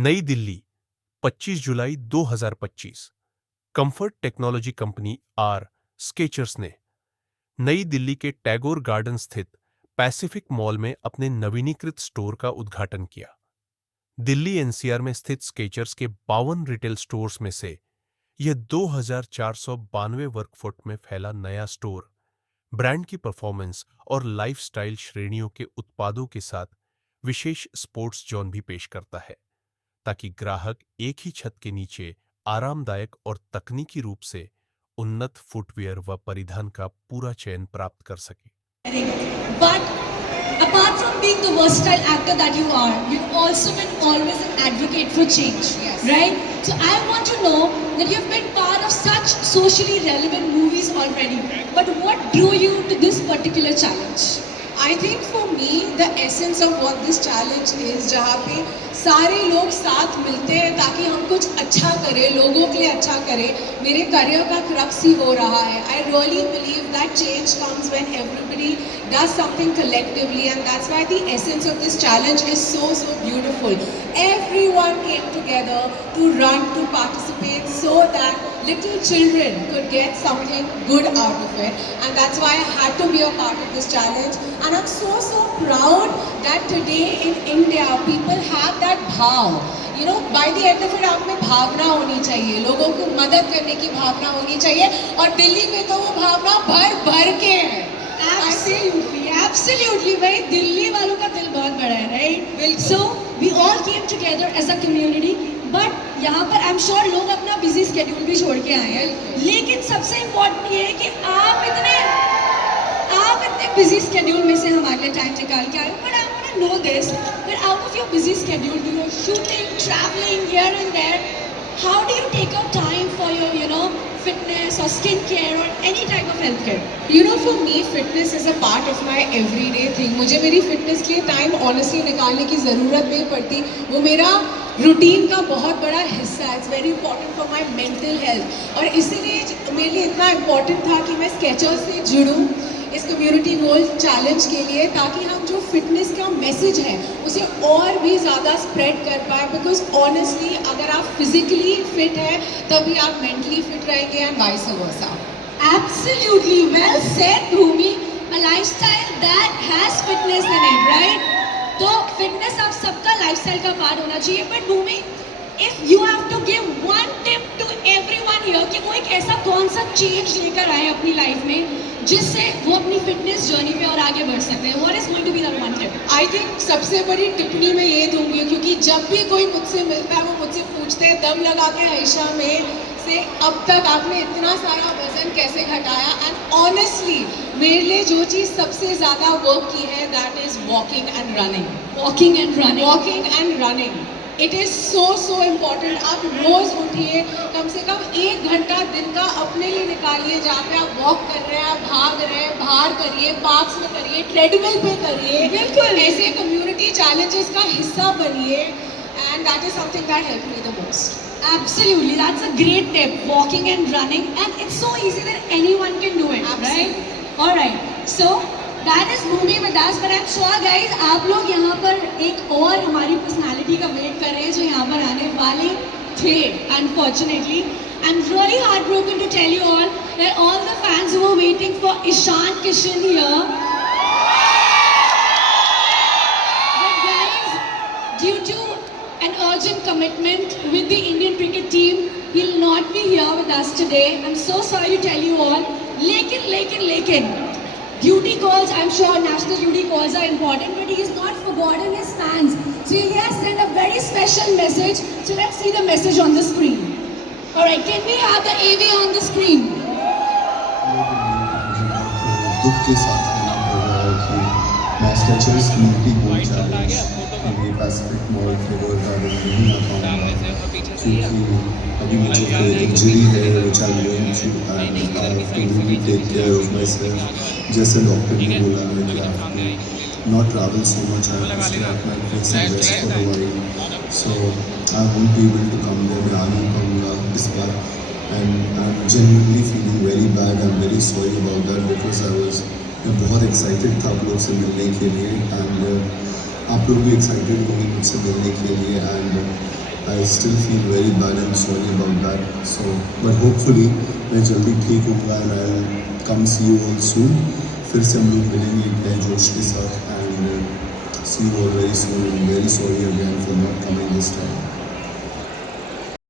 नई दिल्ली 25 जुलाई 2025। Comfort technology company R Skechers ने नई दिल्ली के टैगोर गार्डन स्थित पैसिफिक मॉल में अपने नवीनीकृत स्टोर का उद्घाटन किया। दिल्ली एनसीआर में स्थित स्केचर्स के 52 रिटेल स्टोर्स में से यह 2492 वर्ग फुट में फैला नया स्टोर ब्रांड की परफॉर्मेंस और लाइफस्टाइल श्रेणियों के उत्पादों के साथ विशेष स्पोर्ट्स जोन भी पेश करता है, ताकि ग्राहक एक ही छत के नीचे आरामदायक और तकनीकी रूप से उन्नत फुटवियर व परिधान का पूरा चयन प्राप्त कर सके। But apart from being the versatile actor that you are, you've also been always an advocate for change, Yes. right? So I want to know that you've been part of such socially relevant movies already. But what drew you to this particular challenge? I think for me the essence of what this challenge is, जहाँ पे सारे लोग साथ मिलते हैं ताकि हम कुछ अच्छा करें, लोगों के लिए अच्छा करें, मेरे करियर का क्रक्स ही हो रहा है. I really believe that change comes when everybody does something collectively, and that's why the essence of this challenge is so beautiful. Everyone came together to run, to participate, so that little children could get something good out of it, and that's why I had to be a part of this challenge. And I'm so proud that today in India people have that bhav. You know, by the end of it आप में भावना होनी चाहिए, लोगों को मदद करने की भावना होनी चाहिए, और दिल्ली में तो वो भावना भर के है. Absolutely, भाई दिल्ली वालों का दिल बहुत बड़ा है, right? So we all came together as a community, but यहाँ पर I'm sure लोग अपना busy schedule भी छोड़ के आए हैं, लेकिन सबसे important ये है कि आप इतने busy schedule में से हमारे लिए time निकाल के आए हो. But I want to know this, that out of your busy schedule, you know, shooting, traveling here and there, how do you take out time for your, you know, fitness or skincare or any type of healthcare? You know, for me fitness is a part of my everyday thing. मुझे मेरी fitness के लिए time honestly निकालने की ज़रूरत नहीं पड़ती. वो मेरा रूटीन का बहुत बड़ा हिस्सा है. It's very important for my mental health. और इसीलिए मेरे लिए इतना important था कि मैं स्केचर्स से जुड़ूं इस कम्युनिटी गोल चैलेंज के लिए, ताकि हम जो फिटनेस का मैसेज है उसे और भी ज़्यादा स्प्रेड कर पाए. बिकॉज ऑनेस्टली अगर आप फिजिकली फिट हैं तभी आप मेंटली फिट रहेंगे, and vice versa. Absolutely, well said, Bhumi. A lifestyle that has fitness in it, right? तो fitness आप सबका lifestyle का part होना चाहिए. But Bhumi, if you have to give one tip to everyone here, कि वो एक ऐसा कौन सा change लेकर आए अपनी life में जिससे वो अपनी fitness journey पे और आगे बढ़ सकते हैं, what is going to be that one tip? I think सबसे बड़ी टिप्पणी मैं ये दूंगी, क्योंकि जब भी कोई मुझसे मिलता है वो मुझसे पूछते हैं दम लगा के आयशा में से अब तक आपने इतना सारा वजन कैसे घटाया. एंड ऑनेस्टली मेरे लिए जो चीज़ सबसे ज़्यादा वर्क की है that is walking and running. Walking and running. Walking and running, it is so important. आप रोज़ उठिए, कम से कम 1 घंटा दिन का अपने लिए निकालिए जहाँ पे आप वॉक कर रहे हैं, आप भाग रहे हैं, बाहर करिए, पार्क्स में करिए, ट्रेडमिल पे करिए. बिल्कुल. ऐसे कम्युनिटी चैलेंजेस का हिस्सा बनिए, and that is something that help me the most. Absolutely, that's a great tip. Walking and running, and it's so easy that anyone can do it, right? All right. So that is Bhumi with us, but I'm sure guys, आप लोग यहाँ पर एक और हमारी personality का wait कर रहे हैं जो यहाँ पर आने वाले थे. Unfortunately, I'm really heartbroken to tell you all that all the fans who were waiting for Ishan Kishan here, but guys, due to an urgent commitment with the Indian cricket team, he'll not be here with us today. I'm so sorry to tell you all. Lekin, duty calls, I'm sure national duty calls are important, but he has not forgotten his fans. So he has sent a very special message. So let's see the message on the screen. Alright, can we have the AV on the screen? दुख के साथ कहना पड़ रहा है कि मैं Skechers community goal challenge ये पैसिफिक मॉल फ्लेवर गार्डन नहीं आ पाऊँगा, क्योंकि अभी मुझे कोई इंजरी है which I going through, and I have to really take care of myself. जैसे डॉक्टर ने बोला है कि आपको not travel so much, I have to stay at my place and rest for a while. So I won't be able to come there, मैं आ नहीं पाऊँगा इस बार. And I'm genuinely feeling very bad. I'm very sorry about that because मैं बहुत excited था आप लोग से मिलने के लिए, and आप लोग भी excited होंगे मुझसे मिलने के लिए. And I still feel very bad and sorry about that. So, but hopefully मैं जल्दी ठीक होऊंगा and I'll come see you all soon. फिर से हम लोग मिलेंगे एक नए जोश के साथ and see you all very soon. I'm very sorry again for not coming this time.